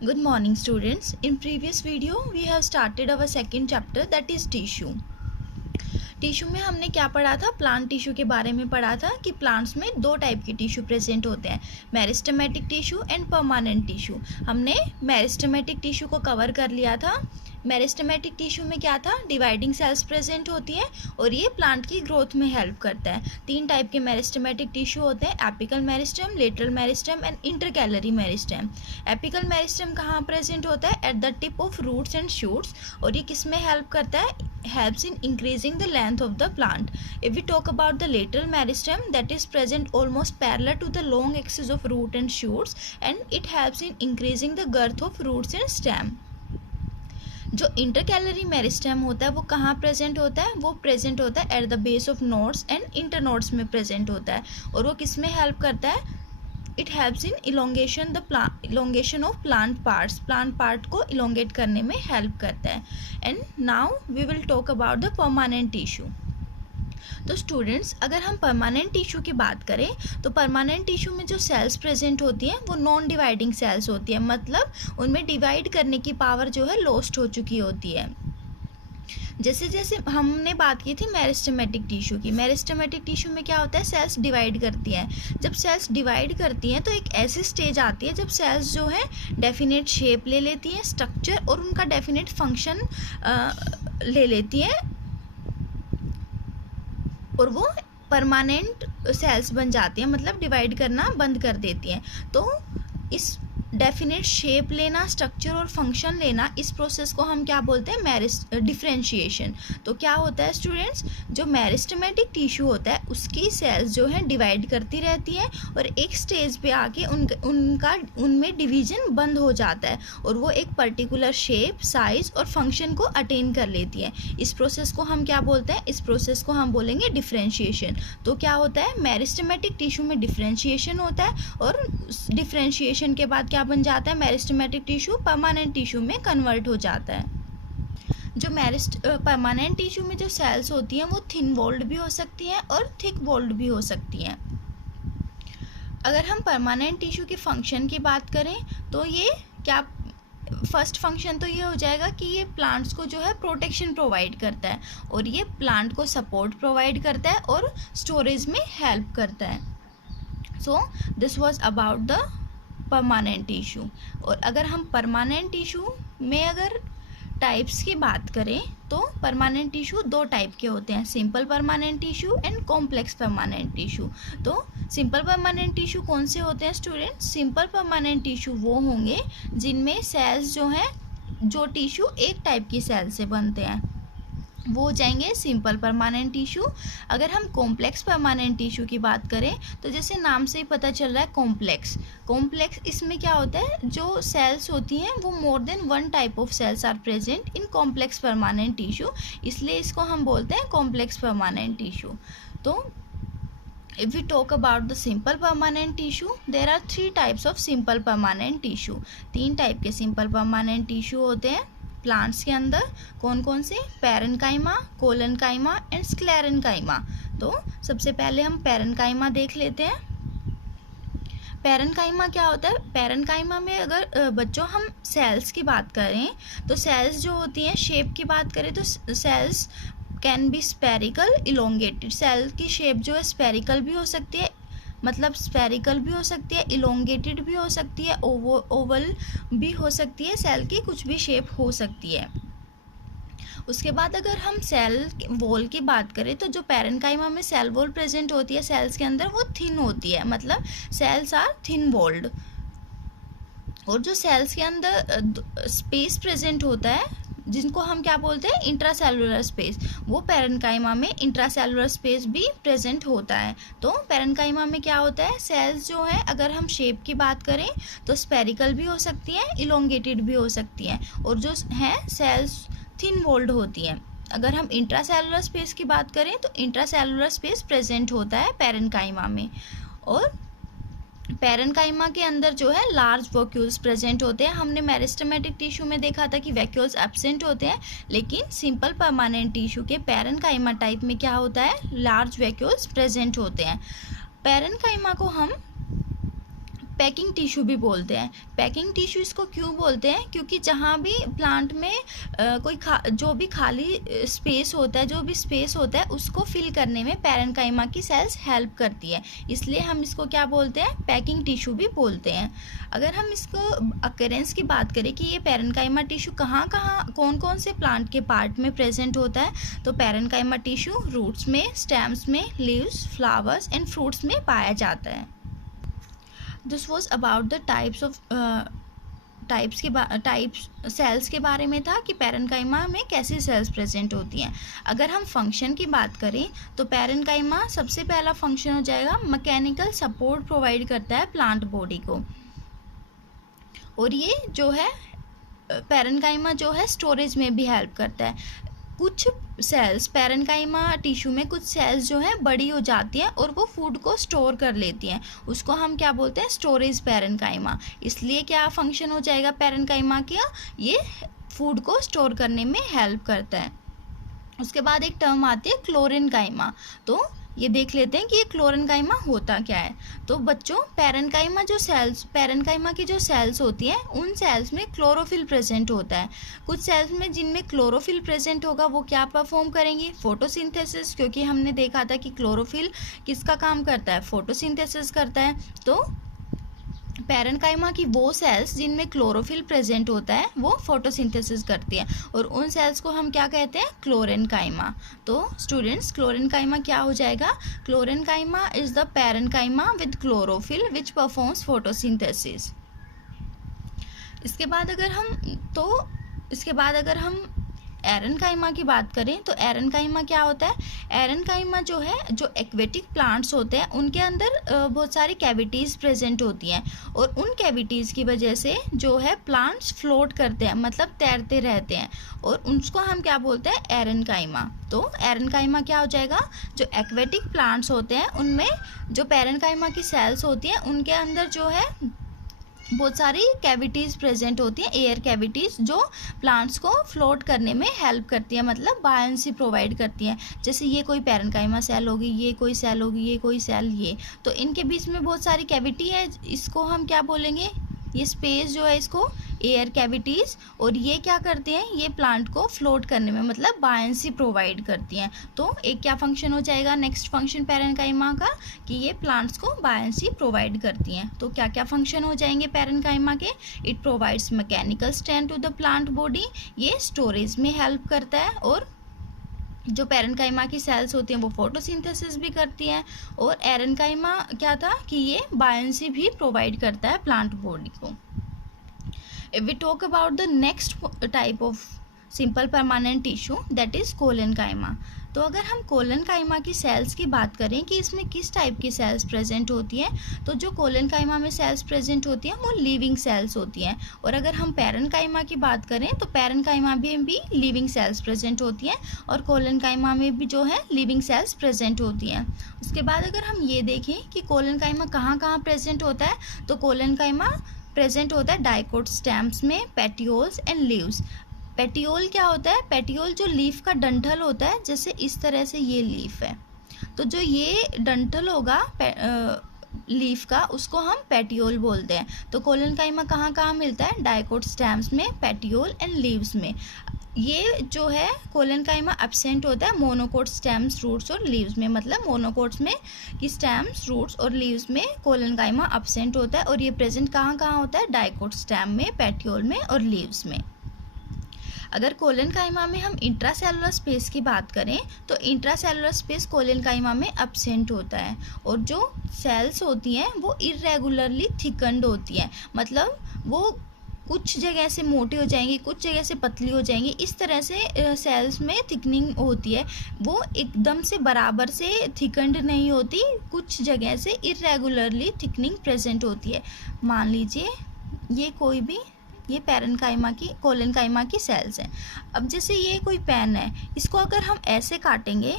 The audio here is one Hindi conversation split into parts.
Good morning students. In previous video we have started our second chapter, that is tissue. Tissue में हमने क्या पढ़ा था? प्लांट टिश्यू के बारे में पढ़ा था कि प्लांट्स में दो टाइप के टिश्यू प्रेजेंट होते हैं, meristematic tissue and permanent tissue. हमने मेरिस्टेमेटिक टिश्यू को कवर कर लिया था। मेरिस्टेमेटिक टिश्यू में क्या था? डिवाइडिंग सेल्स प्रेजेंट होती है और ये प्लांट की ग्रोथ में हेल्प करता है। तीन टाइप के मेरिस्टेमेटिक टिश्यू होते हैं, apical meristem, lateral meristem and intercalary meristem. Apical meristem कहाँ प्रेजेंट होता है? At the tip of roots and shoots, और ये किस में हेल्प करता है? helps in increasing the length of the plant. If we talk about the lateral meristem, that is present almost parallel to the long axis of root and shoots, and it helps in increasing the girth of roots and stem. जो इंटरकैलरी मेरिस्टेम होता है वो कहाँ प्रेजेंट होता है? वो प्रेजेंट होता है at the base of nodes and internodes में प्रेजेंट होता है, और वो किस में हेल्प करता है? It helps in elongation of plant part को इलोंगेट करने में हेल्प करता है। And now we will talk about the permanent tissue. तो स्टूडेंट्स, अगर हम परमानेंट टिश्यू की बात करें तो परमानेंट टिश्यू में जो सेल्स प्रेजेंट होती हैं वो नॉन डिवाइडिंग सेल्स होती है, मतलब उनमें डिवाइड करने की पावर जो है लॉस्ट हो चुकी होती है। जैसे जैसे हमने बात की थी मेरिस्टेमेटिक टिश्यू की, मेरिस्टेमेटिक टिश्यू में क्या होता है? सेल्स डिवाइड करती हैं। जब सेल्स डिवाइड करती हैं तो एक ऐसी स्टेज आती है जब सेल्स जो है डेफिनेट शेप ले लेती हैं, स्ट्रक्चर और उनका डेफिनेट फंक्शन ले लेती हैं, और वो परमानेंट सेल्स बन जाती हैं, मतलब डिवाइड करना बंद कर देती हैं। तो इस डेफिनेट शेप लेना, स्ट्रक्चर और फंक्शन लेना, इस प्रोसेस को हम क्या बोलते हैं? डिफरेंशिएशन। तो क्या होता है स्टूडेंट्स? जो मेरिस्टेमेटिक टिश्यू होता है उसकी सेल्स जो है डिवाइड करती रहती हैं और एक स्टेज पे आके उनमें डिवीजन बंद हो जाता है और वो एक पर्टिकुलर शेप, साइज और फंक्शन को अटेन कर लेती है। इस प्रोसेस को हम क्या बोलते हैं? इस प्रोसेस को हम बोलेंगे डिफरेंशिएशन। तो क्या होता है? मेरिस्टेमेटिक टिश्यू में डिफरेंशिएशन होता है और डिफरेंशिएशन के बाद क्या बन जाता है? मेरिस्टेमेटिक टिश्यू परमानेंट टिश्यू में कन्वर्ट हो जाता है। जो परमानेंट टिश्यू में जो सेल्स होती हैं वो थिन वॉल्ड भी हो सकती हैं और थिक वॉल्ड भी हो सकती हैं। अगर हम परमानेंट टिश्यू के फंक्शन की बात करें तो ये क्या, फर्स्ट फंक्शन तो ये हो जाएगा कि ये प्लांट्स को जो है प्रोटेक्शन प्रोवाइड करता है और ये प्लांट को सपोर्ट प्रोवाइड करता है और स्टोरेज में हेल्प करता है। So this was about the permanent tissue. और अगर हम परमानेंट टिश्यू में अगर टाइप्स की बात करें तो परमानेंट टिश्यू दो टाइप के होते हैं, simple permanent tissue and complex permanent tissue. तो सिंपल परमानेंट टिश्यू कौन से होते हैं स्टूडेंट्स? सिंपल परमानेंट टिश्यू वो होंगे जिनमें सेल्स जो हैं, जो टिश्यू एक टाइप की सेल से बनते हैं, वो हो जाएंगे सिंपल परमानेंट टिश्यू। अगर हम कॉम्प्लेक्स परमानेंट टिश्यू की बात करें तो जैसे नाम से ही पता चल रहा है कॉम्प्लेक्स, इसमें क्या होता है? जो सेल्स होती हैं वो more than one type of cells are present in complex permanent tissue, इसलिए इसको हम बोलते हैं कॉम्प्लेक्स परमानेंट टिश्यू। तो if we talk about the simple permanent tissue, there are three types of simple permanent tissue। तीन टाइप के सिंपल परमानेंट टिश्यू होते हैं प्लांट्स के अंदर। कौन कौन से? Parenchyma, collenchyma and sclerenchyma. तो सबसे पहले हम पैरेन्काइमा देख लेते हैं। पैरेन्काइमा क्या होता है? पैरेन्काइमा में अगर बच्चों हम सेल्स की बात करें तो सेल्स जो होती हैं, शेप की बात करें तो cells can be spherical, elongated. Cell की शेप जो है स्पेरिकल भी हो सकती है, मतलब स्पेरिकल भी हो सकती है, इलोंगेटेड भी हो सकती है, ओवल भी हो सकती है, सेल की कुछ भी शेप हो सकती है। उसके बाद अगर हम सेल वॉल की बात करें तो जो पैरेन्काइमा में सेल वॉल प्रेजेंट होती है सेल्स के अंदर वो थिन होती है, मतलब सेल्स आर थिन वॉल्ड। और जो सेल्स के अंदर स्पेस प्रेजेंट होता है जिनको हम क्या बोलते हैं? इंट्रासेलुलर स्पेस, वो पैरेन्काइमा में इंट्रासेलुलर स्पेस भी प्रेजेंट होता है। तो पैरेन्काइमा में क्या होता है? सेल्स जो है अगर हम शेप की बात करें तो स्पेरिकल भी हो सकती हैं, इलोंगेटेड भी हो सकती हैं, और जो हैं सेल्स थिन वॉल्ड होती हैं। अगर हम इंट्रासेलुलर स्पेस की बात करें तो इंट्रासेलुलर स्पेस प्रेजेंट होता है पैरेन्काइमा में, और पैरेन्काइमा के अंदर जो है लार्ज वैक्यूल्स प्रेजेंट होते हैं। हमने मेरिस्टेमेटिक टिश्यू में देखा था कि वैक्यूल्स एब्सेंट होते हैं, लेकिन सिंपल परमानेंट टिश्यू के पैरेन्काइमा टाइप में क्या होता है? लार्ज वैक्यूल्स प्रेजेंट होते हैं। पैरेन्काइमा को हम पैकिंग टिश्यू भी बोलते हैं। पैकिंग टिश्यू इसको क्यों बोलते हैं, क्योंकि जहाँ भी प्लांट में जो भी खाली स्पेस होता है, जो भी स्पेस होता है उसको फिल करने में पैरेन्काइमा की सेल्स हेल्प करती है, इसलिए हम इसको क्या बोलते हैं, पैकिंग टिश्यू भी बोलते हैं। अगर हम इसको अकरेंस की बात करें कि ये पैरेन्काइमा टिश्यू कहाँ कहाँ कौन कौन से प्लांट के पार्ट में प्रेजेंट होता है, तो पैरेन्काइमा टिश्यू रूट्स में, स्टेम्स में, लीव्स, फ्लावर्स एंड फ्रूट्स में पाया जाता है। This was about the types cells के बारे में था कि पैरेन्काइमा में कैसी सेल्स प्रेजेंट होती हैं। अगर हम फंक्शन की बात करें तो पैरेन्काइमा सबसे पहला फंक्शन हो जाएगा मैकेनिकल सपोर्ट प्रोवाइड करता है प्लांट बॉडी को, और ये जो है पैरेन्काइमा जो है स्टोरेज में भी हेल्प करता है। कुछ सेल्स पैरेन्काइमा टिश्यू में कुछ सेल्स जो है बड़ी हो जाती हैं और वो फूड को स्टोर कर लेती हैं, उसको हम क्या बोलते हैं, स्टोरेज पैरेन्काइमा। इसलिए क्या फंक्शन हो जाएगा पैरेन्काइमा का, ये फूड को स्टोर करने में हेल्प करता है। उसके बाद एक टर्म आती है क्लोरेन्काइमा, तो ये देख लेते हैं कि ये क्लोरेन्काइमा होता क्या है। तो बच्चों, पैरेन्काइमा की जो सेल्स होती हैं उन सेल्स में क्लोरोफिल प्रेजेंट होता है। कुछ सेल्स में जिनमें क्लोरोफिल प्रेजेंट होगा वो क्या परफॉर्म करेंगी, फोटोसिंथेसिस, क्योंकि हमने देखा था कि क्लोरोफिल किसका काम करता है, फोटोसिंथेसिस करता है। तो पैरेन्काइमा की वो सेल्स जिनमें क्लोरोफिल प्रेजेंट होता है वो फोटोसिंथेसिस करती है, और उन सेल्स को हम क्या कहते हैं, क्लोरेन्काइमा। तो स्टूडेंट्स, क्लोरेन्काइमा क्या हो जाएगा, क्लोरेन्काइमा is the parenchyma with chlorophyll which performs photosynthesis. इसके बाद अगर हम एरेन्काइमा की बात करें तो एरेन्काइमा क्या होता है, एरेन्काइमा जो है, जो एक्वेटिक प्लांट्स होते हैं उनके अंदर बहुत सारी कैविटीज़ प्रेजेंट होती हैं, और उन कैविटीज़ की वजह से जो है प्लांट्स फ्लोट करते हैं, मतलब तैरते रहते हैं, और उसको हम क्या बोलते हैं, एरेन्काइमा। तो एरेन्काइमा क्या हो जाएगा, जो एक्वेटिक प्लांट्स होते हैं उनमें जो पैरेन्काइमा की सेल्स होती हैं उनके अंदर जो है बहुत सारी कैविटीज़ प्रेजेंट होती हैं, एयर कैविटीज़, जो प्लांट्स को फ्लोट करने में हेल्प करती है, मतलब बायंसी प्रोवाइड करती हैं। जैसे ये कोई पैरेन्काइमा सेल होगी, ये कोई सेल होगी, ये कोई सेल, ये तो इनके बीच में बहुत सारी कैविटी है, इसको हम क्या बोलेंगे, ये स्पेस जो है इसको एयर कैविटीज़, और ये क्या करते हैं, ये प्लांट को फ्लोट करने में मतलब बायंसी प्रोवाइड करती हैं। तो एक क्या फंक्शन हो जाएगा, नेक्स्ट फंक्शन पैरेन्काइमा का, कि ये प्लांट्स को बायंसी प्रोवाइड करती हैं। तो क्या क्या फंक्शन हो जाएंगे पैरेन्काइमा के, it provides mechanical strength to the plant body, ये स्टोरेज में हेल्प करता है, और जो पैरेन्काइमा की सेल्स होती हैं वो फोटोसिंथेसिस भी करती हैं, और एरेन्काइमा क्या था कि ये बायंसी भी प्रोवाइड करता है प्लांट बॉडी को। If we talk about the next type of simple permanent tissue, that is collenchyma. तो अगर हम कोलेनकाइमा की सेल्स की बात करें कि इसमें किस टाइप की सेल्स प्रेजेंट होती हैं, तो जो कोलेनकाइमा में सेल्स प्रेजेंट होती हैं वो लिविंग सेल्स होती हैं, और अगर हम पैरेन्काइमा की बात करें तो पैरेन्काइमा में भी लिविंग सेल्स प्रेजेंट होती हैं, और कोलेनकाइमा में भी जो है लिविंग सेल्स प्रेजेंट होती हैं। उसके बाद अगर हम ये देखें कि कोलेनकाइमा कहाँ कहाँ प्रेजेंट होता है, तो कोलेनकाइमा प्रेजेंट होता है डाइकोट स्टेम्स में, पेटियोल्स एंड लीव्स। पेटियोल क्या होता है, पेटियोल जो लीफ का डंठल होता है, जैसे इस तरह से ये लीफ है, तो जो ये डंठल होगा लीफ का उसको हम पेटियोल बोलते हैं। तो कोलेनकाइमा कहाँ कहाँ मिलता है, डाइकोट स्टेम्स में, पेटियोल एंड लीव्स में। ये जो है कोलेनकाइमा एब्सेंट होता है मोनोकोट स्टेम्स, रूट्स और लीव्स में, मतलब मोनोकोट्स में कि स्टेम्स, रूट्स और लीव्स में कोलेनकाइमा एब्सेंट होता है, और ये प्रेजेंट कहाँ कहाँ होता है, डाइकोट स्टेम में, पेटियोल में और लीव्स में। अगर कोलेनकाइमा में हम इंट्रासेलुलर स्पेस की बात करें तो इंट्रासेलुलर स्पेस कोलेनकाइमा में एब्सेंट होता है, और जो सेल्स होती हैं वो इरेगुलरली थिकन्ड होती हैं, मतलब वो कुछ जगह से मोटी हो जाएंगी, कुछ जगह से पतली हो जाएंगी, इस तरह से सेल्स में थिकनिंग होती है। वो एकदम से बराबर से थिकन्ड नहीं होती, कुछ जगह से इरेगुलरली थिकनिंग प्रेजेंट होती है। मान लीजिए ये पैरेन्काइमा की, कोलेनकाइमा की सेल्स हैं। अब जैसे ये कोई पेन है, इसको अगर हम ऐसे काटेंगे,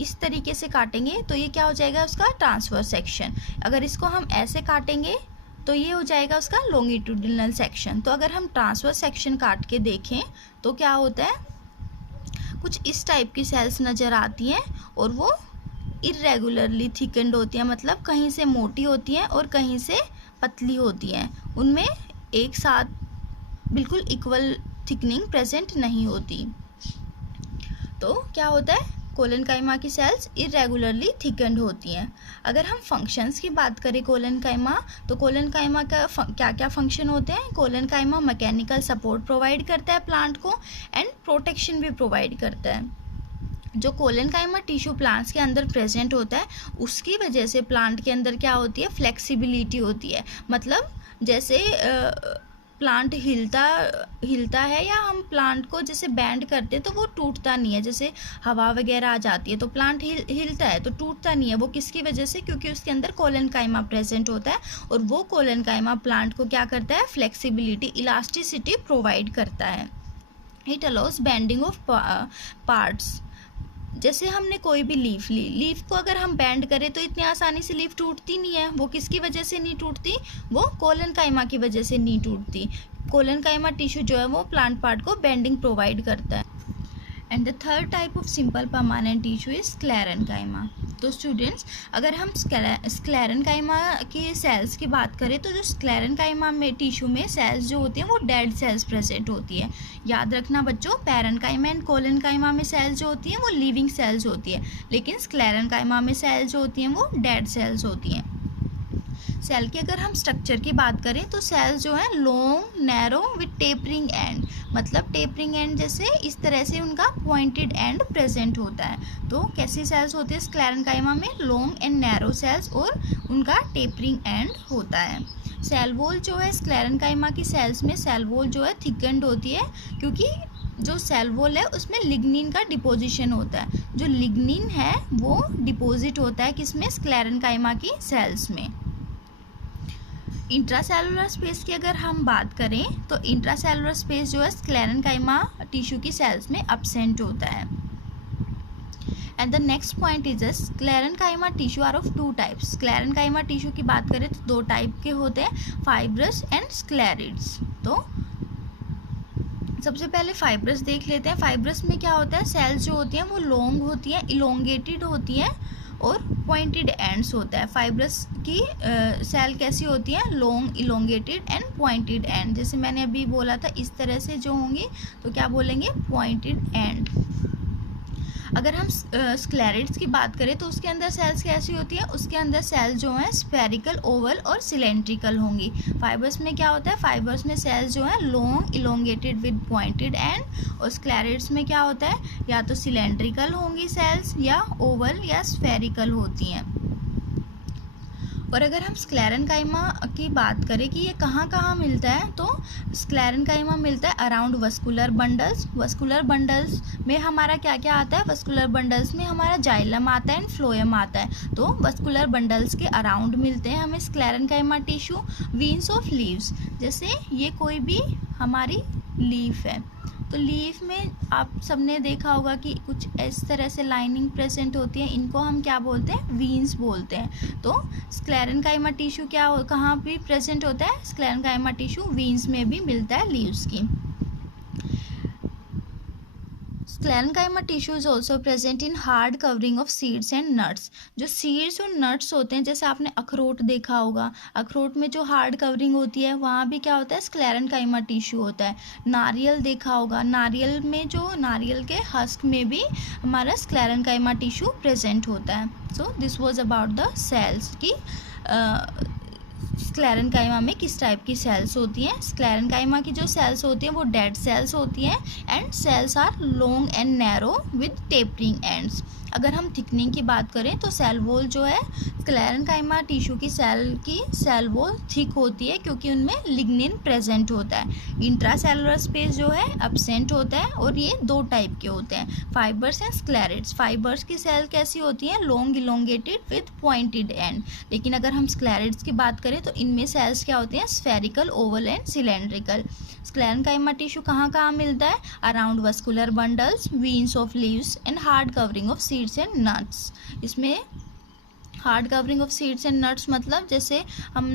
इस तरीके से काटेंगे, तो ये क्या हो जाएगा, उसका ट्रांसवर्स सेक्शन। अगर इसको हम ऐसे काटेंगे तो ये हो जाएगा उसका लॉन्गिट्यूडिनल सेक्शन। तो अगर हम ट्रांसवर्स सेक्शन काट के देखें तो क्या होता है, कुछ इस टाइप की सेल्स नज़र आती हैं, और वो इरेगुलरली थिकन्ड होती हैं, मतलब कहीं से मोटी होती हैं और कहीं से पतली होती हैं, उनमें एक साथ बिल्कुल इक्वल थिकनिंग प्रेजेंट नहीं होती। तो क्या होता है, कोलेनकाइमा की सेल्स इरेगुलरली थिकन्ड होती हैं। अगर हम फंक्शंस की बात करें कोलेनकाइमा, तो कोलेनकाइमा का क्या क्या फंक्शन होते हैं। कोलेनकाइमा मैकेनिकल सपोर्ट प्रोवाइड करता है प्लांट को एंड प्रोटेक्शन भी प्रोवाइड करता है। जो कोलेनकाइमा टिश्यू प्लांट्स के अंदर प्रेजेंट होता है, उसकी वजह से प्लांट के अंदर क्या होती है, फ्लेक्सिबिलिटी होती है। मतलब जैसे प्लांट हिलता है या हम प्लांट को जैसे बैंड करते हैं तो वो टूटता नहीं है। जैसे हवा वगैरह आ जाती है तो प्लांट हिलता है तो टूटता नहीं है। वो किसकी वजह से, क्योंकि उसके अंदर कोलेनकाइमा प्रेजेंट होता है और वो कोलेनकाइमा प्लांट को क्या करता है, फ्लेक्सिबिलिटी, इलास्टिसिटी प्रोवाइड करता है। It allows bending of parts. जैसे हमने कोई भी लीफ ली, लीफ को अगर हम बैंड करें तो इतनी आसानी से लीफ टूटती नहीं है। वो किसकी वजह से नहीं टूटती, वो कोलेनकाइमा की वजह से नहीं टूटती। कोलेनकाइमा टिश्यू जो है वो प्लांट पार्ट को बेंडिंग प्रोवाइड करता है। And the third type of simple permanent tissue is sclerenchyma. तो स्टूडेंट्स, अगर हम स्क्लेरेनकाइमा की सेल्स की बात करें तो जो स्क्लेरेनकाइमा में टिश्यू में सेल्स जो होती हैं वो डेड सेल्स प्रेजेंट होती है। याद रखना बच्चों, पैरेनकाइमा एंड कोलेनकाइमा में सेल्स जो होती हैं वो लिविंग सेल्स होती है, लेकिन स्क्लेरेनकाइमा में सेल्स जो होती हैं वो डेड सेल्स होती हैं। सेल की अगर हम स्ट्रक्चर की बात करें तो सेल्स जो है long, narrow with tapering and, मतलब टेपरिंग एंड जैसे इस तरह से उनका पॉइंटेड एंड प्रेजेंट होता है। तो कैसी सेल्स होती है स्क्लेरेनकाइमा में, लॉन्ग एंड नैरो सेल्स और उनका टेपरिंग एंड होता है। सेल वॉल जो है स्क्लेरेनकाइमा की सेल्स में सेल वॉल जो है थिकन्ड होती है, क्योंकि जो सेल वॉल है उसमें लिग्निन का डिपोजिशन होता है। जो लिग्निन है वो डिपोजिट होता है किसमें, स्क्लेरेनकाइमा की सेल्स में। इंट्रासेलुलर स्पेस की अगर हम बात करें तो इंट्रासेलुलर स्पेस जो है स्क्लेरेनकाइमा टिश्यू की सेल्स में अब्सेंट होता है। And the next point is sclerenchyma tissue are of two types. Sclerenchyma tissue की बात करें तो दो टाइप के होते हैं, फाइब्रस एंड स्क्लेरिड्स। तो सबसे पहले फाइब्रस देख लेते हैं। फाइब्रस में क्या होता है, सेल्स जो होती हैं वो लॉन्ग होती हैं, इलोंगेटेड होती हैं और पॉइंटेड एंड्स होता है। फाइब्रस की सेल कैसी होती है, long, elongated and pointed and. जैसे मैंने अभी बोला था इस तरह से जो होंगी तो क्या बोलेंगे, पॉइंटेड एंड। अगर हम स्क्लेरिड्स की बात करें तो उसके अंदर सेल्स कैसी होती है, उसके अंदर सेल्स जो हैं स्फेरिकल, ओवल और सिलेंड्रिकल होंगी। फाइबर्स में क्या होता है, फाइबर्स में सेल्स जो है long, elongated with pointed and, और स्क्लेरिड्स में क्या होता है, या तो सिलेंड्रिकल होंगी सेल्स या ओवल या स्फेरिकल होती हैं। और अगर हम स्क्लेरेनकाइमा की बात करें कि ये कहाँ कहाँ मिलता है, तो स्क्लेरेनकाइमा मिलता है around vascular bundles. Vascular bundles में हमारा क्या क्या आता है, वस्कुलर बंडल्स में हमारा जाइलम आता है एंड फ्लोएम आता है। तो वस्कुलर बंडल्स के अराउंड मिलते हैं हमें sclerenchyma tissue. Veins of leaves, जैसे ये कोई भी हमारी लीफ है तो लीफ में आप सबने देखा होगा कि कुछ इस तरह से लाइनिंग प्रेजेंट होती है, इनको हम क्या बोलते हैं, वीन्स बोलते हैं। तो स्क्लेरेनकाइमा टिश्यू क्या कहाँ भी प्रेजेंट होता है, स्क्लेरेनकाइमा टिश्यू वीन्स में भी मिलता है लीव्स की। Sclerenchyma tissue is also present in hard covering of seeds and nuts. जो सीड्स और नट्स होते हैं, जैसे आपने अखरोट देखा होगा, अखरोट में जो हार्ड कवरिंग होती है वहाँ भी क्या होता है, स्क्लेरेनकाइमा टिश्यू होता है। नारियल देखा होगा, नारियल में जो नारियल के हस्क में भी हमारा स्क्लेरेनकाइमा टिश्यू प्रेजेंट होता है। So this was about the cells की स्क्लेरेनकाइमा में किस टाइप की सेल्स होती हैं। स्क्लेरेनकाइमा की जो सेल्स होती हैं वो डेड सेल्स होती हैं and cells are long and narrow with tapering ends. अगर हम थिकनिंग की बात करें तो सेल वॉल जो है स्क्लेरेनकाइमा टिश्यू की सेल वॉल थिक होती है, क्योंकि उनमें लिग्निन प्रेजेंट होता है। इंट्रासेलुलर स्पेस जो है एब्सेंट होता है और ये दो टाइप के होते हैं, फाइबर्स एंड स्क्लेरिड्स। फाइबर्स की सेल कैसी होती हैं, long, elongated with pointed and. लेकिन अगर हम स्क्लेरिड्स की बात करें तो इनमें सेल्स क्या होते हैं, spherical, oval and cylindrical. Sclerenchyma tissue कहाँ कहाँ मिलता है, around vascular bundles, veins of leaves and hard covering of seeds and nuts. इसमें hard covering of seeds and nuts मतलब जैसे हम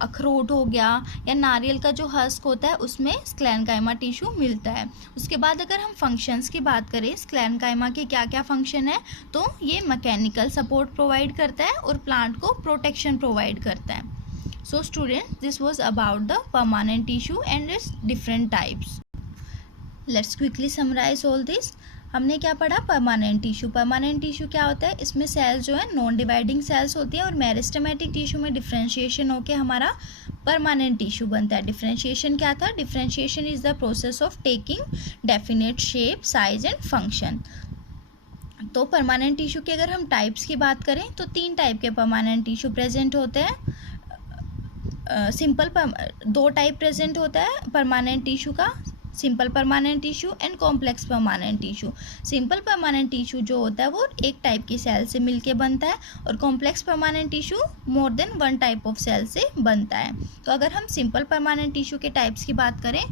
अखरोट हो गया या नारियल का जो हस्क होता है उसमें स्क्लेरेनकाइमा टिश्यू मिलता है। उसके बाद अगर हम फंक्शंस की बात करें, स्क्लेरेनकाइमा के क्या क्या फंक्शन है, तो ये मैकेनिकल सपोर्ट प्रोवाइड करता है और प्लांट को प्रोटेक्शन प्रोवाइड करता है। So students, this was about the permanent tissue and its different types. Let's quickly summarize all this. हमने क्या पढ़ा? Permanent tissue. परमानेंट टिश्यू क्या होता है? इसमें सेल्स जो है नॉन डिवाइडिंग सेल्स होती हैं और मेरिस्टेमेटिक टिश्यू में डिफ्रेंशिएशन होकर हमारा परमानेंट टिश्यू बनता है. डिफ्रेंशिएशन क्या था? Differentiation is the process of taking definite shape, size and function. तो परमानेंट टिश्यू के अगर हम टाइप्स की बात करें तो 3 टाइप के परमानेंट टिश्यू प्रेजेंट होते हैं. सिंपल 2 टाइप प्रेजेंट होता है परमानेंट टिश्यू का, simple permanent tissue and complex permanent tissue. Simple permanent tissue जो होता है वो एक टाइप की सेल से मिलके बनता है और complex permanent tissue more than 1 type of cell से बनता है. तो अगर हम सिंपल परमानेंट टिश्यू के टाइप्स की बात करें